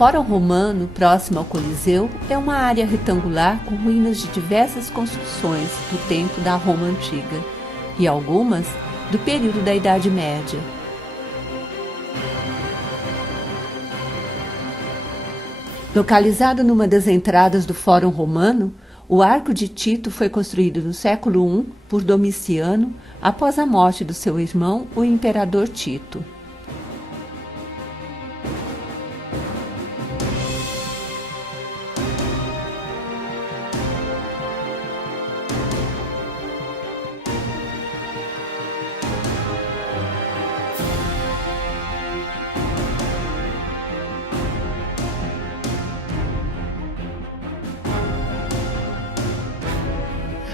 Fórum Romano, próximo ao Coliseu, é uma área retangular com ruínas de diversas construções do tempo da Roma Antiga e algumas do período da Idade Média. Localizado numa das entradas do Fórum Romano, o Arco de Tito foi construído no século I por Domiciano após a morte do seu irmão, o imperador Tito.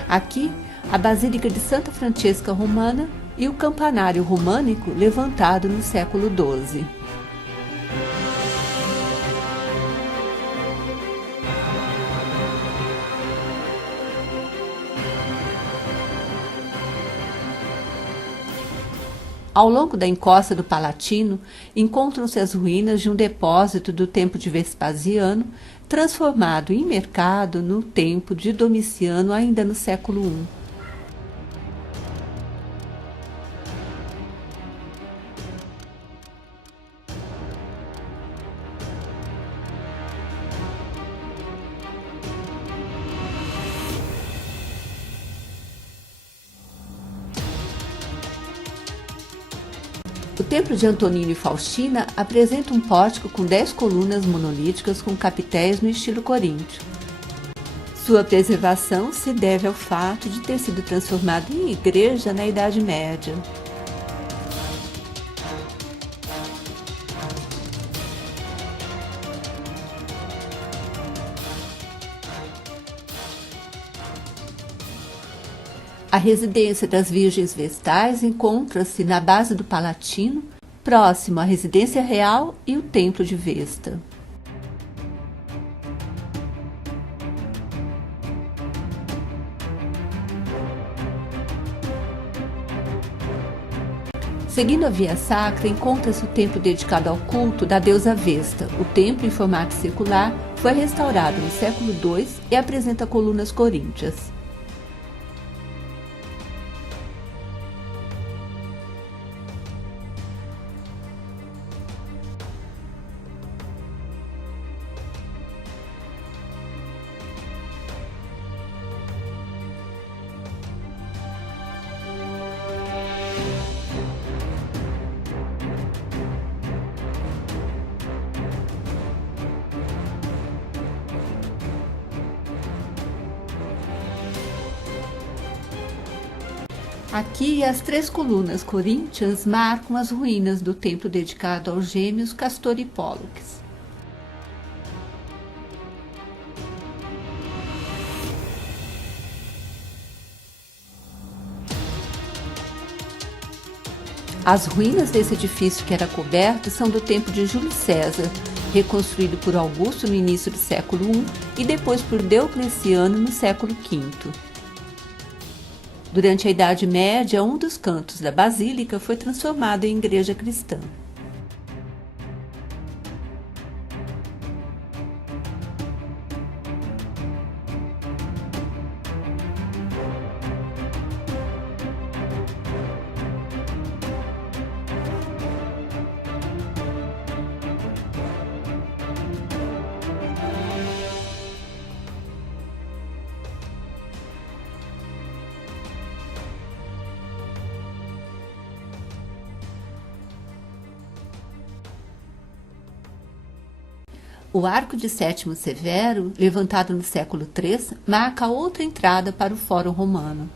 Aqui, a Basílica de Santa Francesca Romana e o campanário românico levantado no século XII. Ao longo da encosta do Palatino, encontram-se as ruínas de um depósito do tempo de Vespasiano, transformado em mercado no tempo de Domiciano ainda no século I. O templo de Antonino e Faustina apresenta um pórtico com 10 colunas monolíticas com capitéis no estilo coríntio. Sua preservação se deve ao fato de ter sido transformado em igreja na Idade Média. A residência das Virgens Vestais encontra-se na base do Palatino, próximo à residência real e o Templo de Vesta. Seguindo a Via Sacra, encontra-se o templo dedicado ao culto da deusa Vesta. O templo, em formato circular, foi restaurado no século II e apresenta colunas coríntias. Aqui, as 3 colunas coríntias marcam as ruínas do templo dedicado aos gêmeos Castor e Pólux. As ruínas desse edifício que era coberto são do tempo de Júlio César, reconstruído por Augusto no início do século I e depois por Diocleciano no século V. Durante a Idade Média, um dos cantos da basílica foi transformado em igreja cristã. O Arco de Sétimo Severo, levantado no século III, marca outra entrada para o Fórum Romano.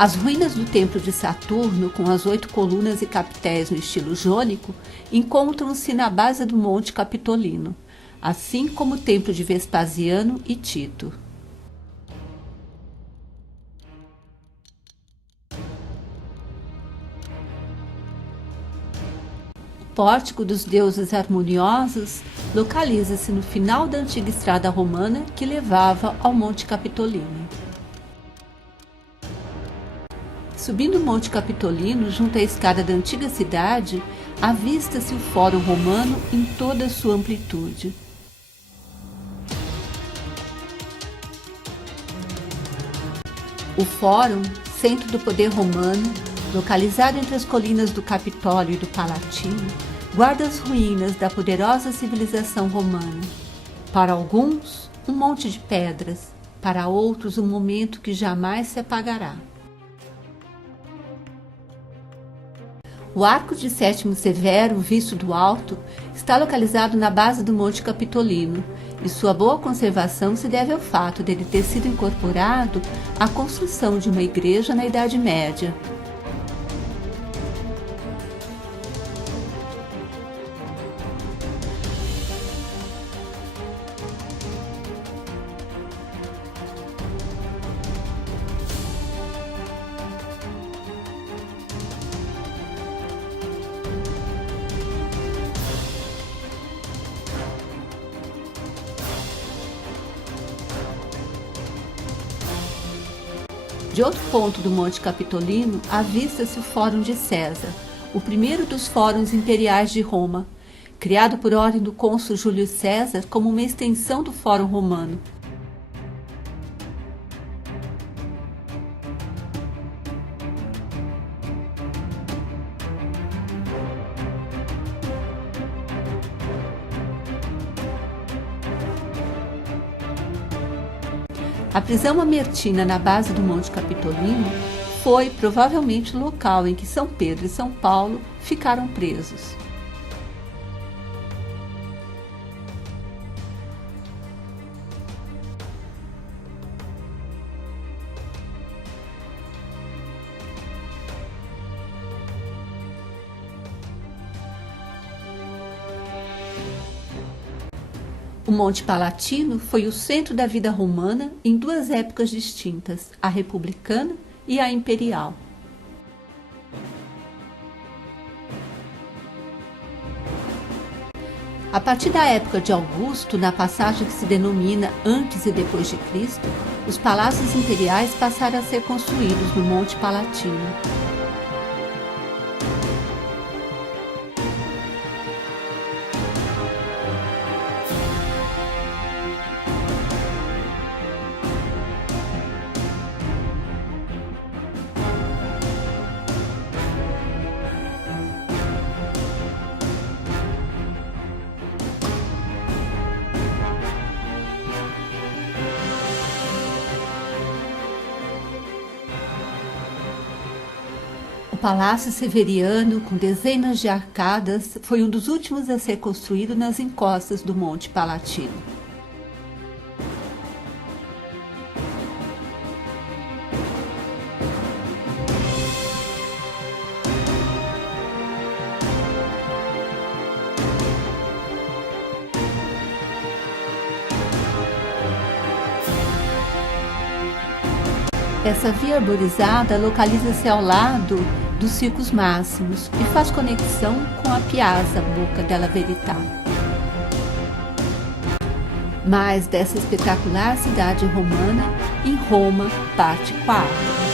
As ruínas do Templo de Saturno, com as 8 colunas e capitéis no estilo jônico, encontram-se na base do Monte Capitolino. assim como o templo de Vespasiano e Tito. O Pórtico dos Deuses Harmoniosos localiza-se no final da antiga estrada romana que levava ao Monte Capitolino. Subindo o Monte Capitolino, junto à escada da antiga cidade, avista-se o Fórum Romano em toda a sua amplitude. O Fórum, centro do poder romano, localizado entre as colinas do Capitólio e do Palatino, guarda as ruínas da poderosa civilização romana. Para alguns, um monte de pedras, para outros, um momento que jamais se apagará. O Arco de Sétimo Severo, visto do alto, está localizado na base do Monte Capitolino, e sua boa conservação se deve ao fato dele ter sido incorporado à construção de uma igreja na Idade Média. De outro ponto do Monte Capitolino, avista-se o Fórum de César, o primeiro dos fóruns imperiais de Roma, criado por ordem do cônsul Júlio César como uma extensão do Fórum Romano. A prisão mamertina na base do Monte Capitolino foi provavelmente o local em que São Pedro e São Paulo ficaram presos. O Monte Palatino foi o centro da vida romana em duas épocas distintas, a republicana e a imperial. A partir da época de Augusto, na passagem que se denomina Antes e Depois de Cristo, os palácios imperiais passaram a ser construídos no Monte Palatino. O Palácio Severiano, com dezenas de arcadas, foi um dos últimos a ser construído nas encostas do Monte Palatino. Essa via arborizada localiza-se ao lado dos Circus Máximos e faz conexão com a Piazza Bocca della Verità. Mais dessa espetacular cidade romana em Roma, parte 4.